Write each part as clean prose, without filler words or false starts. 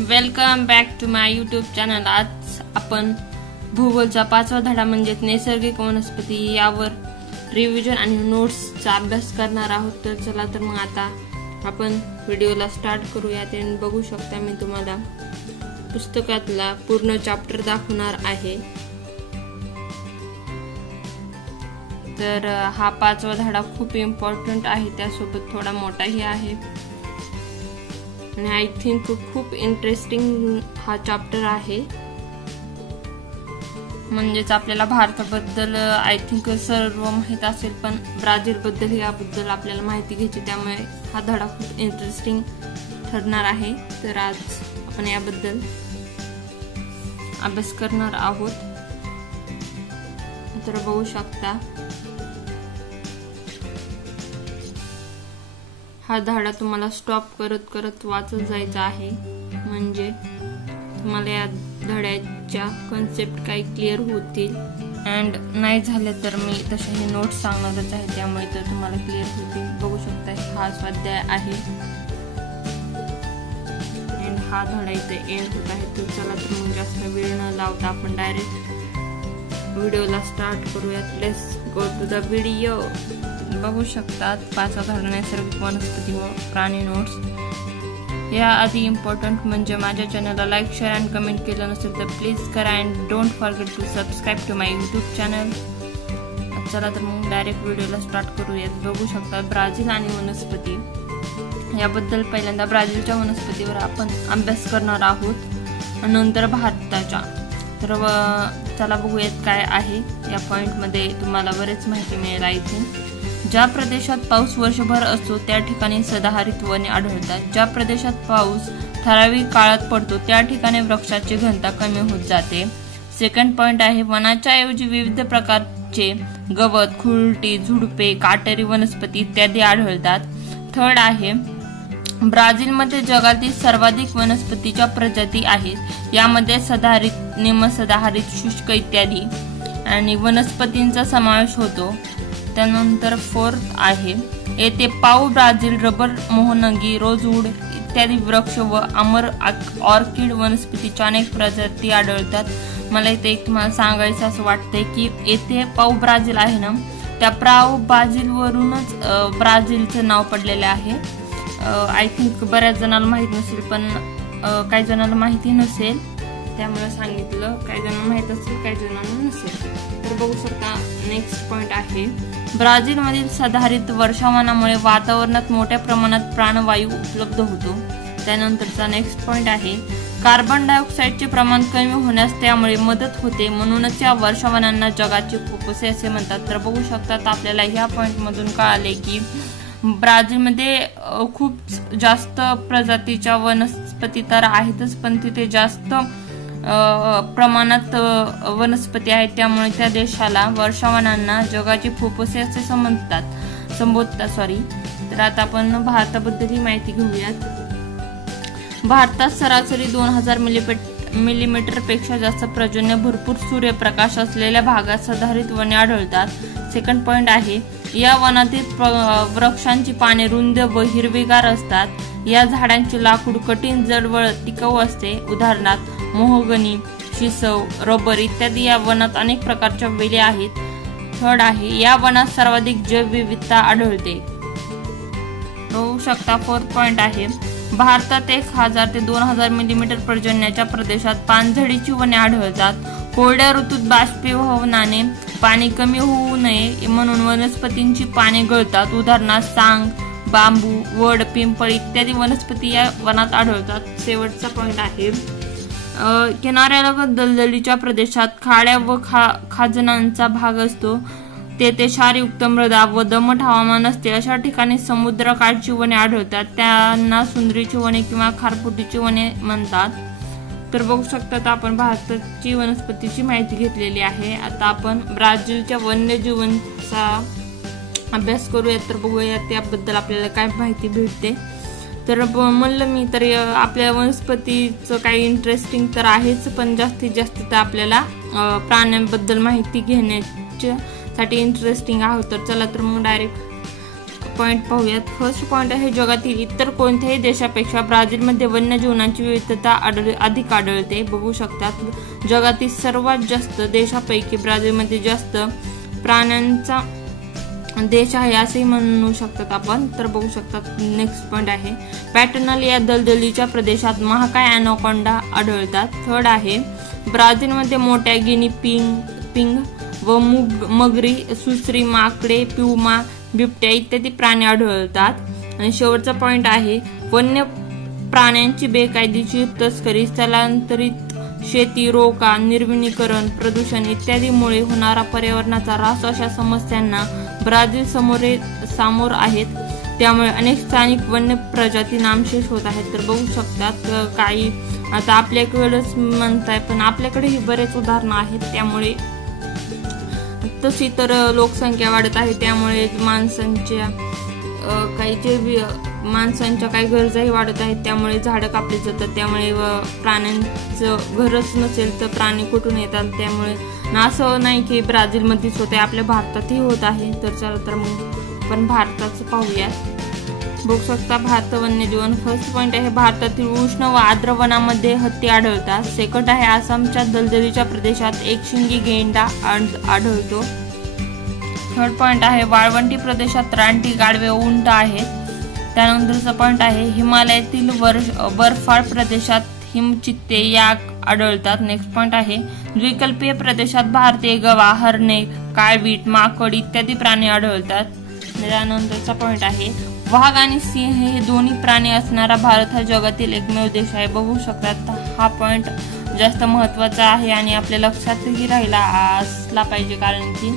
Welcome back to my YouTube channel. आज आपण भूगोलचा 5वा धडा म्हणजे नैसर्गिक वनस्पती यावर रिव्हिजन आणि नोट्सचा अभ्यास करणार आहोत। तर चला तर मग आता आपण व्हिडिओला स्टार्ट करूयात। आणि बघू शकता मी तुम्हाला पुस्तकातला पूर्ण चॅप्टर दाखवणार आहे। तर हा 5वा धडा खूप इम्पॉर्टंट आहे, त्यासोबत थोडा मोठाही आहे आणि आय थिंक खूप इंटरेस्टिंग हा चॅप्टर आहे। म्हणजेच आपल्याला भारताबद्दल आय थिंक सर्व माहित असेल, पण ब्राझील बद्दल याबद्दल आपल्याला माहिती घ्यायची, त्यामुळे हा धडा खूप इंटरेस्टिंग ठरणार आहे। तर आज आपण याबद्दल अभ्यास करणार आहोत। तर बघू शकता हा धडा तुम्हाला स्टॉप करत करत वाचत जायचा आहे, म्हणजे तुम्हाला या धड्याच्या कन्सेप्ट काही क्लिअर होतील। अँड नाही झाले तर मी तसे हे नोट्स सांगणारच आहे, त्यामुळे तर तुम्हाला क्लिअर होतील। बघू शकता हा स्वाध्याय आहे अँड हा धडा इथे एंड होत आहे। तर चला तर मग जास्त वेळ न लावता आपण डायरेक्ट व्हिडिओला स्टार्ट करूयात। Let's go to the video. बघू शकतात 5वा धडा नैसर्गिक वनस्पती व प्राणी नोट्स। या आधी इम्पॉर्टंट म्हणजे माझ्या चॅनलला लाईक, शेअर अँड कमेंट केलं नसेल तर प्लीज करा and don't forget to subscribe to my YouTube channel. चला तर मग डायरेक्ट व्हिडिओला स्टार्ट करूयात। बघू शकता ब्राझील आणि वनस्पती याबद्दल पहिल्यांदा ब्राझीलच्या वनस्पतीवर आपण अभ्यास करणार आहोत, नंतर भारताच्या। तर चला बघूयात काय आहे या पॉइंट मध्ये, तुम्हाला बरेच माहिती मिळेल आय थिंक। ज्या प्रदेशात पाऊस वर्षभर असतो त्या ठिकाणी सदाहरित वने आढळतात। ज्या प्रदेशात पाऊस ठराविक काळात पडतो त्या ठिकाणी वृक्षाची घनता कमी होत जाते। सेकंड पॉइंट आहे वनाच्या ऐवजी विविध प्रकारचे गवत, खुरटी, झुडपे, काटेरी वनस्पती इत्यादी आढळतात। थर्ड आहे ब्राझीलमध्ये जगातील सर्वाधिक वनस्पतीच्या प्रजाती आहेत। यामध्ये सदाहरित, निमसदाहरित, शुष्क इत्यादी आणि वनस्पतींचा समावेश होतो। त्यानंतर फोर्थ आहे येथे पाऊ, ब्राझील, रबर, मोहनगी, रोजवूड इत्यादी वृक्ष व अमर ऑर्किड वनस्पतीच्या अनेक प्रजाती आढळतात। मला इथे एक तुम्हाला सांगायचं असं वाटतंय की येथे पाऊ ब्राझील आहे ना, त्या पाऊ ब्राझील वरूनच ब्राझीलचं नाव पडलेलं आहे। आय थिंक बऱ्याच जणांना माहित नसेल, पण काही जणांना माहिती नसेल त्यामुळे सांगितलं। काही जणांना माहित असेल, काही जणांना नसेल। तर बघू शकता नेक्स्ट पॉइंट आहे ब्राझीलमधील सदाहरित वर्षावनामुळे वातावरणात मोठ्या प्रमाणात प्राणवायू उपलब्ध होतो। त्यानंतरचा नेक्स्ट पॉइंट आहे कार्बन डायऑक्साईडचे प्रमाण कमी होण्यास त्यामुळे मदत होते, म्हणूनच या वर्षावनांना जगाचे फुफ्फुसे असे म्हणतात। तर बघू शकतात आपल्याला ह्या पॉइंट मधून कळाले की ब्राझीलमध्ये खूप जास्त प्रजातीच्या वनस्पती तर आहेतच, पण तिथे जास्त प्रमाणात वनस्पती आहेत, त्यामुळे त्या देशाला वर्षावनांना जगाचे फुफ्फुसे असे संबोधतात। तर आता आपण भारताबद्दल माहिती घेऊयात। भारतात सरासरी 2000 मिलीमीटर पेक्षा जास्त पर्जन्य भरपूर सूर्यप्रकाश असलेल्या भागात सदाहरित वने आढळतात। सेकंड पॉइंट आहे या वनातील वृक्षांची पाने रुंद व हिरवीगार असतात। या झाडांची लाकूड कठीण, जड व टिकाऊ असते। उदाहरणार्थ मोहगनी, शिसव, रबर इत्यादी या वनात अनेक प्रकारच्या वेली आहेत। थर्ड आहे या वनात सर्वाधिक जैवविविधता आढळते। बघू शकता फोर्थ पॉइंट आहे भारतात 1000 ते 2000 मिलीमीटर पर्जन्याच्या प्रदेशात पानझडीची वने आढळतात। कोरड्या ऋतूत बाष्पीभवनाने पाणी कमी होऊ नये म्हणून वनस्पतींची पाने गळतात। उदाहरणार्थ सांग, बांबू, वड, पिंपळ इत्यादी वनस्पती या वनात आढळतात। शेवटचा पॉइंट आहे किनाऱ्यालगत दलदलीच्या प्रदेशात खाड्या व खाजणांचा भाग असतो। तेथे क्षारयुक्त मृदा व दमट हवामान असते। अशा ठिकाणी समुद्रकाठची वने आढळतात, त्यांना सुंदरीची वने किंवा खारफुटीची वने म्हणतात। तर बघू शकतात आपण भारताची वनस्पतीची माहिती घेतलेली आहे। आता आपण ब्राझीलच्या वन्यजीवांचा अभ्यास करूयात। तर बघूयात त्याबद्दल आपल्याला काय माहिती भेटते। तर म्हणलं मी तर आपल्या वनस्पतीचं काही इंटरेस्टिंग तर आहेच, पण जास्तीत जास्त तर आपल्याला प्राण्यांबद्दल माहिती तुमच्यासाठी इंटरेस्टिंग आहे तर चला तर मग डायरेक्ट पॉइंट पाहूयात। फर्स्ट पॉइंट आहे जगातील इतर कोणत्याही देशापेक्षा ब्राझीलमध्ये वन्यजीवांची विविधता अधिक आढळते। बघू शकतात जगातील सर्वात जास्त देशापैकी ब्राझीलमध्ये जास्त प्राण्यांचा देश आहे असेही म्हणू शकतात आपण। तर बघू शकतात नेक्स्ट पॉइंट आहे पॅटर्नल या दलदलीच्या प्रदेशात महाकाय ॲनाकोंडा आढळतात। थर्ड आहे ब्राझीलमध्ये मोठ्या गिनी पिंग व मगरी, सुसरी, माकडे, प्युमा, बिबट्या इत्यादी प्राणी आढळतात। आणि शेवटचा पॉइंट आहे वन्य प्राण्यांची बेकायदेशीर तस्करी, स्थलांतरित शेती, रोका, निर्विनीकरण, प्रदूषण इत्यादीमुळे होणारा पर्यावरणाचा ऱ्हास अशा समस्यांना ब्राझील सामोर आहेत। त्यामुळे अनेक स्थानिक वन्य प्रजाती नामशेष होत आहेत। तर बघू शकतात काही आता आपल्याकडेच म्हणताय पण आपल्याकडेही बरेच उदाहरणं आहेत। त्यामुळे तशी तर लोकसंख्या वाढत आहे त्यामुळे माणसांच्या काही गरजाही वाढत आहेत त्यामुळे झाडं कापली जातात। त्यामुळे प्राण्यांचं घरच नसेल तर प्राणी कुठून येतात। त्यामुळे असं नाही की ब्राझीलमध्येच होते आपल्या भारतातही होत आहे। तर चला तर मग पण भारताचं पाहूयात। बघू शकता भारत वन्यजीवन। फर्स्ट पॉइंट आहे भारतातील उष्ण व आर्द्र वनामध्ये हत्ती आढळतात। सेकंड आहे आसामच्या दलदलीच्या प्रदेशात एकशिंगी गेंडा आढळतो। थर्ड पॉइंट आहे वाळवंटी प्रदेशात रानटी, गाढवे, उंट आहेत। त्यानंतरचा पॉइंट आहे हिमालयातील बर्फाळ प्रदेशात हिमचित्ते, याक आढळतात। नेक्स्ट पॉइंट आहे द्विकल्पीय प्रदेशात भारतीय गवा, हरणे, काळवीट, माकड इत्यादी प्राणी आढळतात। त्यानंतरचा पॉइंट आहे वाघ आणि सिंह हे दोन्ही प्राणी असणारा भारत हा जगातील एकमेव देश आहे। बघू शकतात हा पॉइंट जास्त महत्वाचा आहे आणि आपल्या लक्षातही राहिला असला पाहिजे कारण की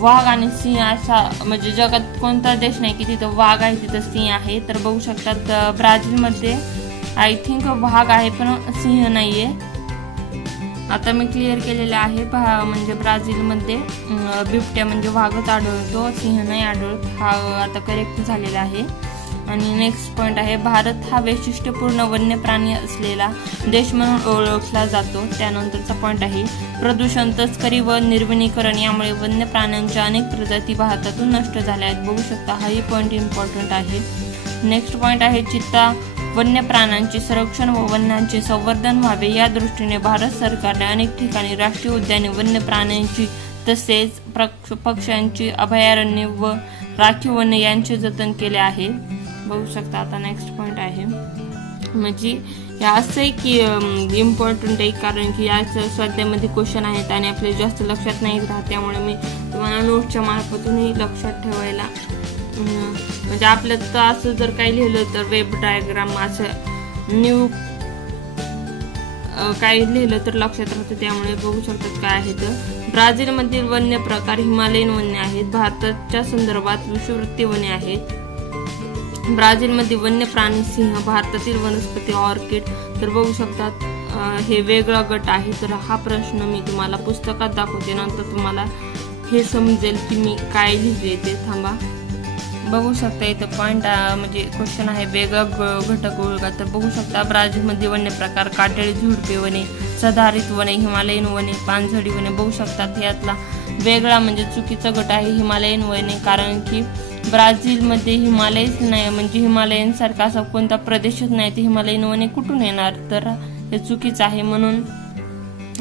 वाघ आणि सिंह असा म्हणजे जगात कोणता देश नाही की तिथं वाघ आहे तिथं सिंह आहे। तर बघू शकतात ब्राझीलमध्ये आय थिंक वाघ आहे पण सिंह नाहीये। आता मी क्लिअर केलेले आहे म्हणजे ब्राझीलमध्ये बिबट्या म्हणजे वाघच आढळतो, सिंह नाही आढळत। हा आता करेक्ट झालेला आहे। आणि नेक्स्ट पॉइंट आहे भारत हा वैशिष्ट्यपूर्ण वन्य प्राणी असलेला देश म्हणून ओळखला जातो। त्यानंतरचा पॉइंट आहे प्रदूषण, तस्करी व निर्विनीकरण यामुळे वन्य प्राण्यांच्या अनेक प्रजाती भारतातून नष्ट झाल्या आहेत। बघू शकता हाही पॉइंट इम्पॉर्टंट आहे। नेक्स्ट पॉइंट आहे चित्ता, वन्य प्राण्यांचे संरक्षण व वन्यांचे संवर्धन व्हावे या दृष्टीने भारत सरकारने अनेक ठिकाणी राष्ट्रीय उद्याने, वन्य प्राण्यांची तसेच पक्ष्यांची अभयारण्ये व राखीव वने यांचे जतन केले आहे। बघू शकता आता नेक्स्ट पॉइंट आहे म्हणजे हे असं की इम्पॉर्टंट आहे कारण की याच्या स्वाध्यायामध्ये क्वेश्चन आहेत आणि आपल्या जास्त लक्षात नाही राहत। त्यामुळे मी तुम्हाला नोटच्या मार्फतूनही लक्षात ठेवायला म्हणजे आपल्यात तर असं जर काही लिहिलं तर वेब डायग्राम असं न्यू काही लिहिलं तर लक्षात राहतं। त्यामुळे बघू शकतात काय आहे तर ब्राझीलमधील वन्य प्रकार हिमालयन वन्य आहेत। भारताच्या संदर्भात विषुववृत्तीय वने आहेत। ब्राझीलमध्ये वन्य प्राणी सिंह, भारतातील वनस्पती ऑर्किड। तर बघू शकतात हे वेगळा गट आहे। तर हा प्रश्न मी तुम्हाला पुस्तकात दाखवते नंतर तुम्हाला हे समजेल की मी काय लिहिले ते। थांबा बघू शकता इथं पॉइंट म्हणजे क्वेश्चन आहे वेगळा घटक ओळखा। तर बघू शकता ब्राझीलमध्ये वन्य प्रकार काटेरी झुडपे वने, सदाहरित वने, हिमालयन वने, पानझडी वने। बघू शकतात यातला वेगळा म्हणजे चुकीचा गट आहे हिमालयन वने कारण की ब्राझीलमध्ये हिमालयच नाही म्हणजे हिमालयन सारखा असा कोणता प्रदेशच नाही तर हिमालयन वने कुठून येणार। तर हे चुकीचं आहे म्हणून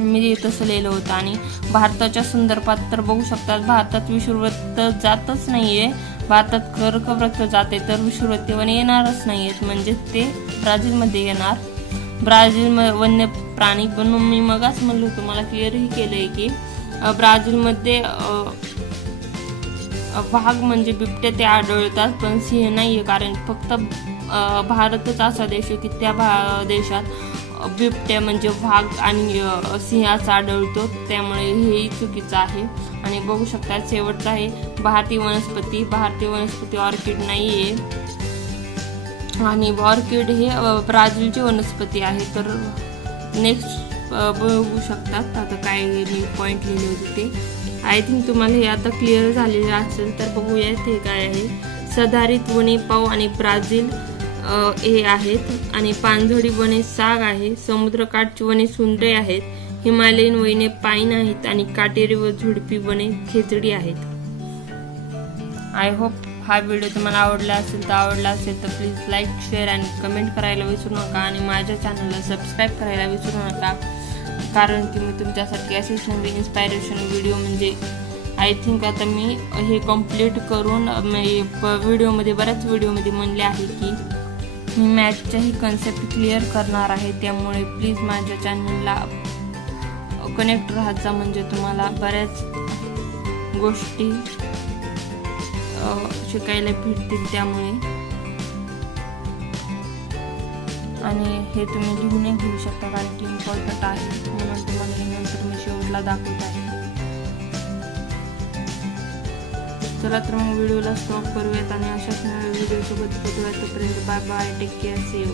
मी तसं लिहिलं होतं। आणि भारताच्या संदर्भात तर बघू शकतात भारतात विषुववृत्त जातच नाहीये, भारतात कर्कवृत्त जाते तर विषुववृत्तीय वने येणारच नाहीयेत म्हणजे ते ब्राझीलमध्ये येणार। ब्राझील वन्य प्राणी पण मी मगाच म्हणलो तुम्हाला क्लिअरही केलंय की ब्राझीलमध्ये वाघ म्हणजे बिबट्या ते आढळतात पण सिंह नाहीये कारण फक्त भारतच असा देश आहे की त्या देशात बिबट्या म्हणजे वाघ आणि सिंहाचा आढळतो त्यामुळे हेही चुकीचं आहे। आणि बघू शकता शेवटचं आहे भारतीय वनस्पती ऑर्किड नाहीये आणि ऑर्किड हे ब्राझीलची वनस्पती आहे। तर नेक्स्ट बघू शकतात आता काय मी पॉइंट लिहिले होते ते आय थिंक तुम्हाला हे आता क्लिअर झालेलं असेल। तर बघूया ते काय आहे सदाहरित वने पाव आणि ब्राझील हे आहेत आणि पानझडी वने साग आहे, समुद्रकाठची वने सुंदरे आहेत, हिमालयीन वने पाईन आहेत आणि काटेरी व झुडपी वने खेचडी आहेत. आय होप हा व्हिडिओ तुम्हाला आवडला असेल तर प्लीज लाईक, शेअर आणि कमेंट करायला विसरू नका आणि माझ्या चॅनलला सबस्क्राईब करायला विसरू नका, कारण की मी तुमच्यासाठी असेच नवीन इन्स्पायरेशन व्हिडिओ म्हणजे आय थिंक आता मी हे कंप्लीट करून व्हिडिओमध्ये बऱ्याच व्हिडिओमध्ये म्हणले आहे की मी मॅथच्याही कन्सेप्ट क्लिअर करणार आहे. त्यामुळे प्लीज माझ्या चॅनलला कनेक्ट राहत जा, म्हणजे तुम्हाला बऱ्याच गोष्टी शिकायला भेटतील त्यामुळे. आणि हे तुम्ही लिहून घेऊ शकता कारण की इम्पॉर्टंट आहे, म्हणून तुम्हाला हे नंतर मी शेवटला दाखवत आहे. चला तर मग व्हिडिओला स्टॉप करूयात आणि अशाच नव्या व्हिडिओ सोबत भेटूया. तोपर्यंत bye bye, take care, see you.